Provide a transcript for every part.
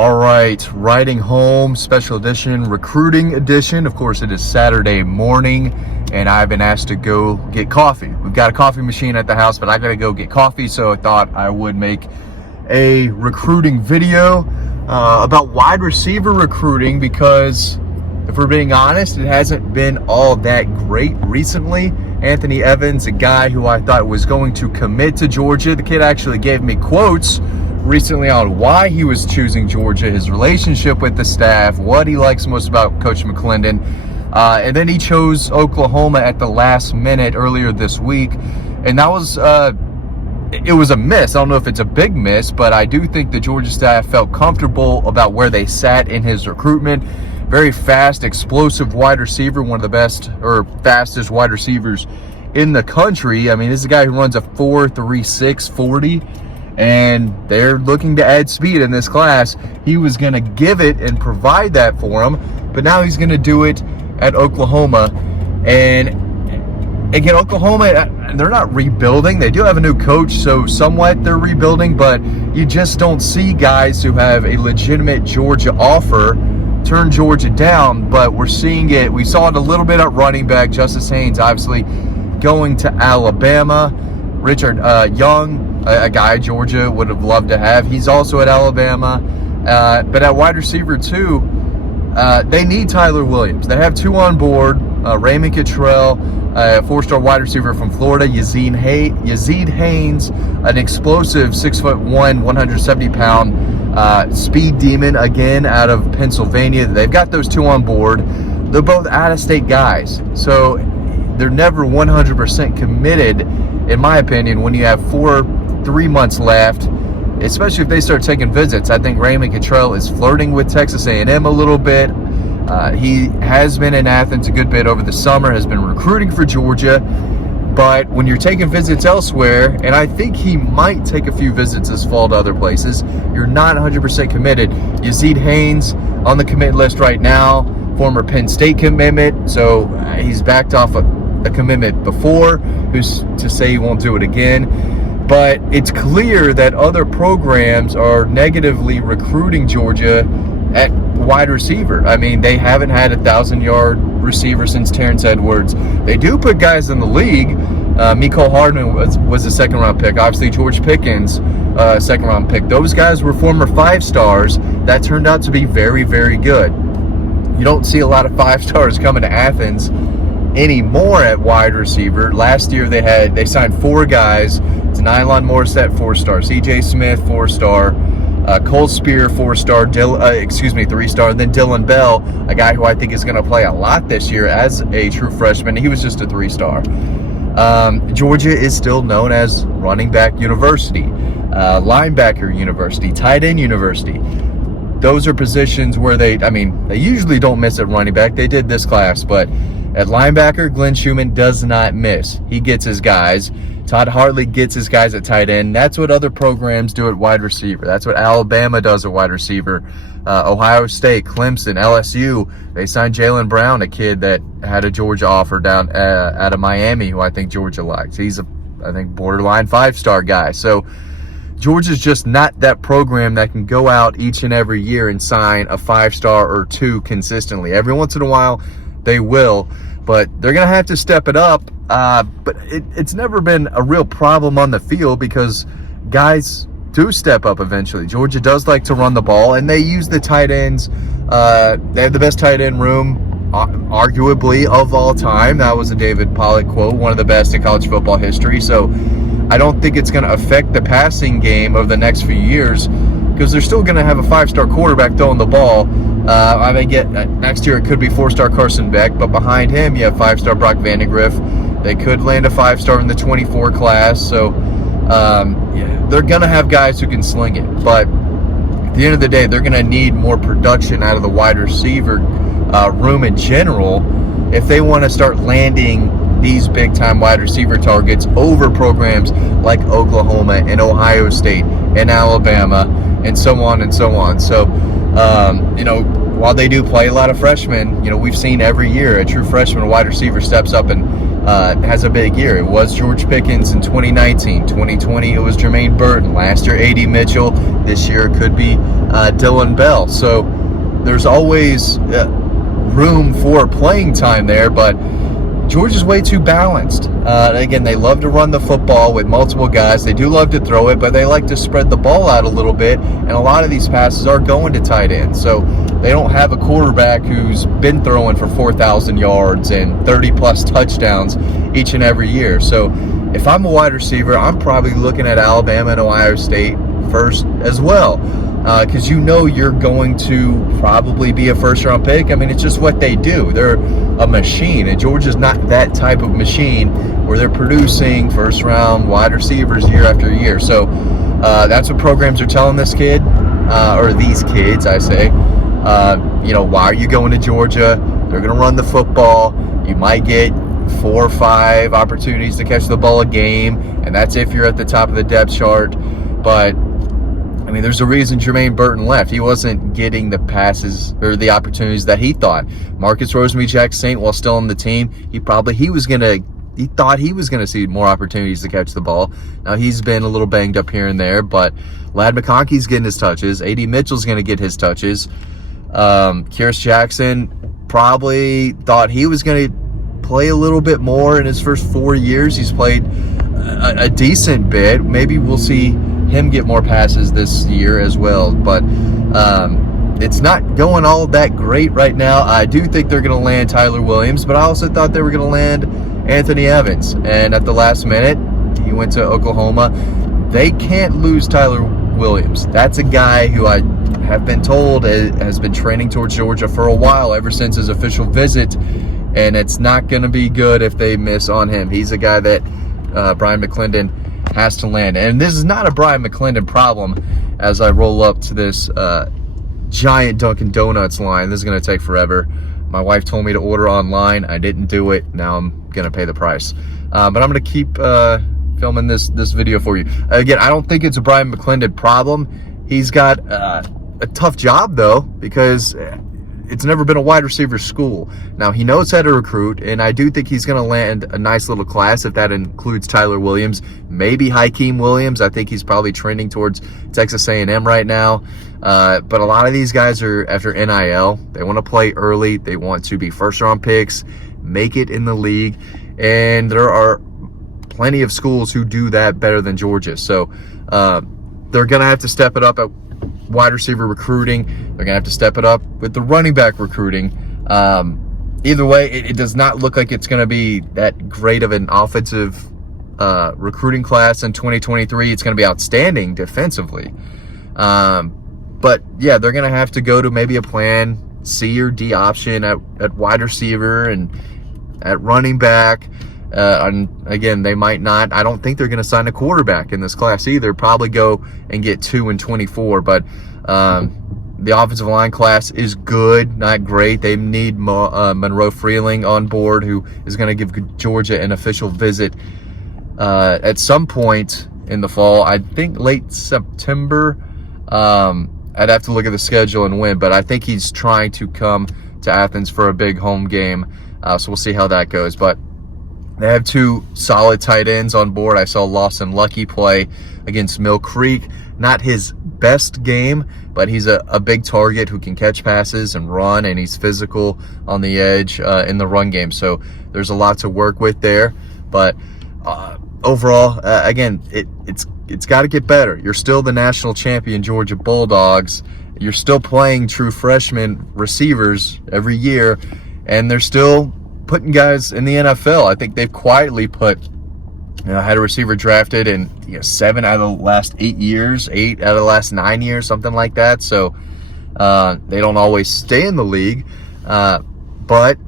All right, riding home, special edition, recruiting edition. Of course, it is Saturday morning, and I've been asked to go get coffee. We've got a coffee machine at the house, but I gotta go get coffee, so I thought I would make a recruiting video about wide receiver recruiting, because if we're being honest, it hasn't been all that great recently. Anthony Evans, a guy who I thought was going to commit to Georgia, the kid actually gave me quotes recently on why he was choosing Georgia, his relationship with the staff, what he likes most about Coach McClendon, and then he chose Oklahoma at the last minute earlier this week, and that was it was a miss. I don't know if it's a big miss, but I do think the Georgia staff felt comfortable about where they sat in his recruitment. Very fast, explosive wide receiver, one of the best or fastest wide receivers in the country. I mean, this is a guy who runs a 4.36 40, and they're looking to add speed in this class. He was going to give it and provide that for him, but now he's going to do it at Oklahoma. And again, Oklahoma, they're not rebuilding. They do have a new coach, so somewhat they're rebuilding, but you just don't see guys who have a legitimate Georgia offer turn Georgia down. But we're seeing it. We saw it a little bit at running back. Justice Haynes obviously going to Alabama. Richard Young, a guy Georgia would have loved to have. He's also at Alabama. But at wide receiver too, they need Tyler Williams. They have two on board. Raymond Cottrell, a four-star wide receiver from Florida. Yazeed Haynes, an explosive 6'1", 170-pound speed demon, again out of Pennsylvania. They've got those two on board. They're both out-of-state guys, so they're never 100% committed, in my opinion, when you have 3 months left, especially if they start taking visits. I think Raymond Cottrell is flirting with Texas A&M a little bit. He has been in Athens a good bit over the summer, has been recruiting for Georgia, but when you're taking visits elsewhere, and I think he might take a few visits this fall to other places, you're not 100% committed. Yazeed Haynes on the commit list right now, former Penn State commitment, so he's backed off a commitment before, who's to say he won't do it again. But it's clear that other programs are negatively recruiting Georgia at wide receiver. I mean, they haven't had a 1,000-yard receiver since Terrence Edwards. They do put guys in the league. Mecole Hardman was a second-round pick. Obviously, George Pickens, second-round pick. Those guys were former 5-stars that turned out to be very, very good. You don't see a lot of 5-stars coming to Athens anymore at wide receiver. Last year they signed 4 guys. It's Nylon Morissette, 4-star. C.J. Smith, 4-star. Cole Spear, 4-star. 3-star. And then Dylan Bell, a guy who I think is going to play a lot this year as a true freshman. He was just a 3-star. Georgia is still known as running back university, linebacker university, tight end university. Those are positions where they usually don't miss at running back. They did this class, but at linebacker, Glenn Schumann does not miss. He gets his guys. Todd Hartley gets his guys at tight end. That's what other programs do at wide receiver. That's what Alabama does at wide receiver. Ohio State, Clemson, LSU, they signed Jaylen Brown, a kid that had a Georgia offer down out of Miami, who I think Georgia likes. He's I think borderline 5-star guy. So Georgia's just not that program that can go out each and every year and sign a 5-star or 2 consistently. Every once in a while they will, but they're going to have to step it up. But it's never been a real problem on the field because guys do step up eventually. Georgia does like to run the ball, and they use the tight ends. They have the best tight end room, arguably, of all time. That was a David Pollack quote, one of the best in college football history. So I don't think it's going to affect the passing game of the next few years because they're still going to have a 5-star quarterback throwing the ball. Next year it could be 4-star Carson Beck, but behind him you have 5-star Brock Vandegrift. They could land a 5-star in the 24 class, so they're going to have guys who can sling it. But at the end of the day, they're going to need more production out of the wide receiver room in general if they want to start landing these big-time wide receiver targets over programs like Oklahoma and Ohio State and Alabama and so on and so on. So, while they do play a lot of freshmen, we've seen every year a true freshman wide receiver steps up and has a big year. It was George Pickens in 2019. 2020, it was Jermaine Burton. Last year, A.D. Mitchell. This year, it could be Dylan Bell. So there's always room for playing time there, but Georgia's way too balanced. Again, they love to run the football with multiple guys. They do love to throw it, but they like to spread the ball out a little bit, and a lot of these passes are going to tight end. So they don't have a quarterback who's been throwing for 4,000 yards and 30-plus touchdowns each and every year. So if I'm a wide receiver, I'm probably looking at Alabama and Ohio State first as well, because you know you're going to probably be a first-round pick. I mean, it's just what they do. They're a machine, and Georgia's not that type of machine where they're producing first-round wide receivers year after year. So that's what programs are telling this kid, or these kids, I say. Why are you going to Georgia? They're going to run the football. You might get 4 or 5 opportunities to catch the ball a game, and that's if you're at the top of the depth chart. But I mean, there's a reason Jermaine Burton left. He wasn't getting the passes or the opportunities that he thought. Marcus Rosemy-Jack Saint, while still on the team, he thought he was gonna see more opportunities to catch the ball. Now he's been a little banged up here and there, but Ladd McConkey's getting his touches. A.D. Mitchell's gonna get his touches. Kyrus Jackson probably thought he was gonna play a little bit more in his first 4 years. He's played a decent bit. Maybe we'll see him get more passes this year as well, but it's not going all that great right now. I do think they're going to land Tyler Williams, but I also thought they were going to land Anthony Evans, and at the last minute he went to Oklahoma. They can't lose Tyler Williams. That's a guy who I have been told has been training towards Georgia for a while, ever since his official visit, and it's not going to be good if they miss on him. He's a guy that Brian McClendon has to land. And this is not a Brian McClendon problem. As I roll up to this giant Dunkin' Donuts line, this is going to take forever. My wife told me to order online. I didn't do it. Now I'm going to pay the price. But I'm going to keep filming this video for you. Again, I don't think it's a Brian McClendon problem. He's got a tough job, though, because it's never been a wide receiver school. Now, he knows how to recruit, and I do think he's going to land a nice little class if that includes Tyler Williams, maybe Hakeem Williams. I think he's probably trending towards Texas A&M right now. But a lot of these guys are after NIL. They want to play early. They want to be first-round picks, make it in the league, and there are plenty of schools who do that better than Georgia. So they're going to have to step it up at wide receiver recruiting. They're going to have to step it up with the running back recruiting. Either way, it does not look like it's going to be that great of an offensive recruiting class in 2023. It's going to be outstanding defensively. But, yeah, they're going to have to go to maybe a plan C or D option at wide receiver and at running back. And again, they might not. I don't think they're going to sign a quarterback in this class either. Probably go and get 2 in 24. But the offensive line class is good, not great. They need Monroe Freeling on board, who is going to give Georgia an official visit at some point in the fall. I think late September. I'd have to look at the schedule and when, but I think he's trying to come to Athens for a big home game. So we'll see how that goes. But they have 2 solid tight ends on board. I saw Lawson Lucky play against Mill Creek. Not his best game, but he's a big target who can catch passes and run, and he's physical on the edge in the run game. So there's a lot to work with there. But overall, again, it's got to get better. You're still the national champion Georgia Bulldogs. You're still playing true freshman receivers every year, and they're still putting guys in the NFL. I think they've quietly had a receiver drafted in 7 out of the last 8 years, 8 out of the last 9 years, something like that. So they don't always stay in the league, but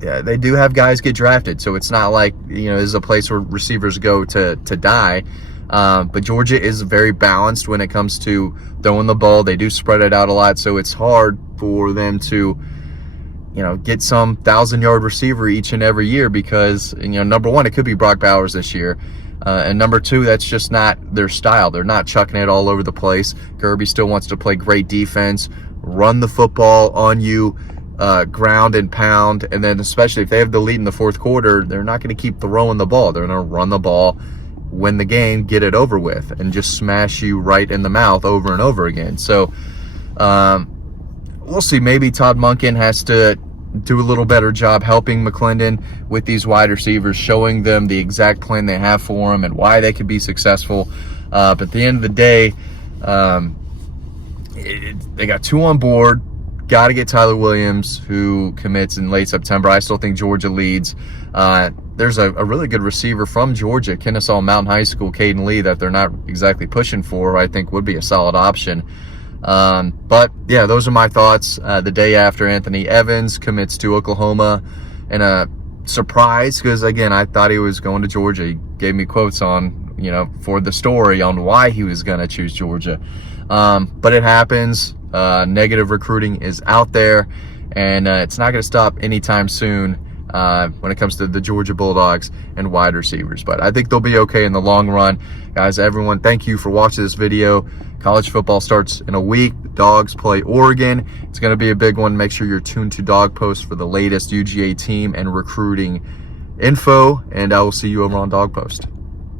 yeah, they do have guys get drafted. So it's not like this is a place where receivers go to die. But Georgia is very balanced when it comes to throwing the ball. They do spread it out a lot, so it's hard for them to get some 1,000-yard receiver each and every year because, number one, it could be Brock Bowers this year. And number two, that's just not their style. They're not chucking it all over the place. Kirby still wants to play great defense, run the football on you ground and pound, and then especially if they have the lead in the fourth quarter, they're not going to keep throwing the ball. They're going to run the ball, win the game, get it over with, and just smash you right in the mouth over and over again. So we'll see. Maybe Todd Monken has to do a little better job helping McClendon with these wide receivers, showing them the exact plan they have for them and why they could be successful. But at the end of the day, they got 2 on board. Got to get Tyler Williams, who commits in late September. I still think Georgia leads. There's a really good receiver from Georgia, Kennesaw Mountain High School, Caden Lee, that they're not exactly pushing for. I think would be a solid option. But yeah, those are my thoughts. The day after, Anthony Evans commits to Oklahoma, and a surprise, because again, I thought he was going to Georgia. He gave me quotes on, for the story on why he was going to choose Georgia. But it happens. Negative recruiting is out there, and it's not going to stop anytime soon when it comes to the Georgia Bulldogs and wide receivers. But I think they'll be okay in the long run. Guys, everyone, thank you for watching this video. College football starts in a week. The Dogs play Oregon. It's going to be a big one. Make sure you're tuned to Dog Post for the latest UGA team and recruiting info, and I will see you over on Dog Post.